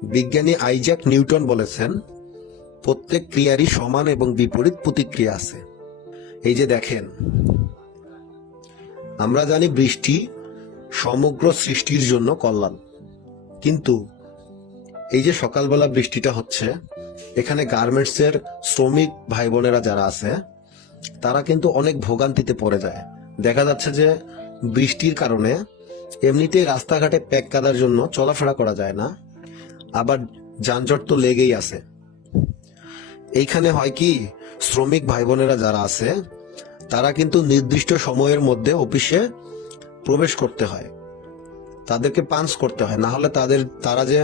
বিজ্ঞানী Isaac Newton বলেছেন, প্রত্যেক ক্রিয়ারই সমান এবং বিপরীত প্রতিক্রিয়া আছে। এই যে দেখেন, আমরা জানি বৃষ্টি সমগ্র সৃষ্টির জন্য কল্যাণ, কিন্তু এই যে সকালবেলা বৃষ্টিটা হচ্ছে, এখানে গার্মেন্টসের শ্রমিক ভাই বোনেরা যারা আছে তারা কিন্তু অনেক ভোগান্তিতে পড়ে যায়। দেখা যাচ্ছে যে বৃষ্টির কারণে এমনিতেই রাস্তাঘাটে প্যাক কাদার জন্য চলাফেরা করা যায় না, আবার যানজট তো লেগেই আছে। এইখানে হয় কি, শ্রমিক ভাই বোনেরা যারা আছে তারা কিন্তু নির্দিষ্ট সময়ের মধ্যে অফিসে প্রবেশ করতে হয়, তাদেরকে পাঞ্চ করতে হয়, না হলে তারা যে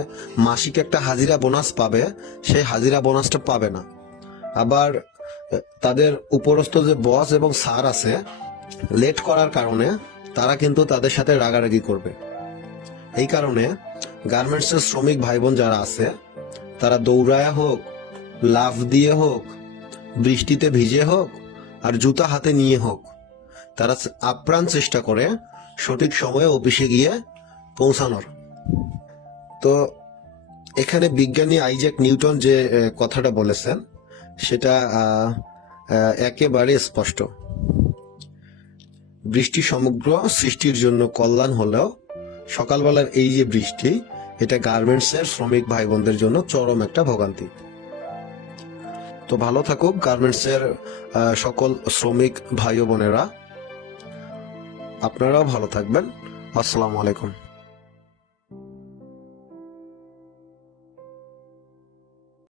মাসিক একটা হাজিরা বোনাস পাবে, সেই হাজিরা বোনাসটা পাবে না। আবার তাদের উপরস্থ যে বস এবং স্যার আছে, লেট করার কারণে তারা কিন্তু তাদের সাথে রাগারাগি করবে। এই কারণে গার্মেন্টসের শ্রমিক ভাই বোন যারা আছে তারা দৌড়ায় হোক, লাফ দিয়ে হোক, বৃষ্টিতে ভিজে হোক, আর জুতা হাতে নিয়ে হোক, তারা আপ্রাণ চেষ্টা করে সঠিক সময়ে অফিসে গিয়ে পৌঁছানোর। তো এখানে বিজ্ঞানী আইজ্যাক নিউটন যে কথাটা বলেছেন সেটা একেবারে স্পষ্ট। বৃষ্টি সমগ্র সৃষ্টির জন্য কল্যাণ হলেও সকালবেলার এই যে বৃষ্টি, এটা গার্মেন্টসের শ্রমিক ভাই বোনদের জন্য চরম একটা ভোগান্তি। তো ভালো থাকুক গার্মেন্টসের সকল শ্রমিক ভাই বোনেরা, আপনারাও ভালো থাকবেন। আসসালামু আলাইকুম।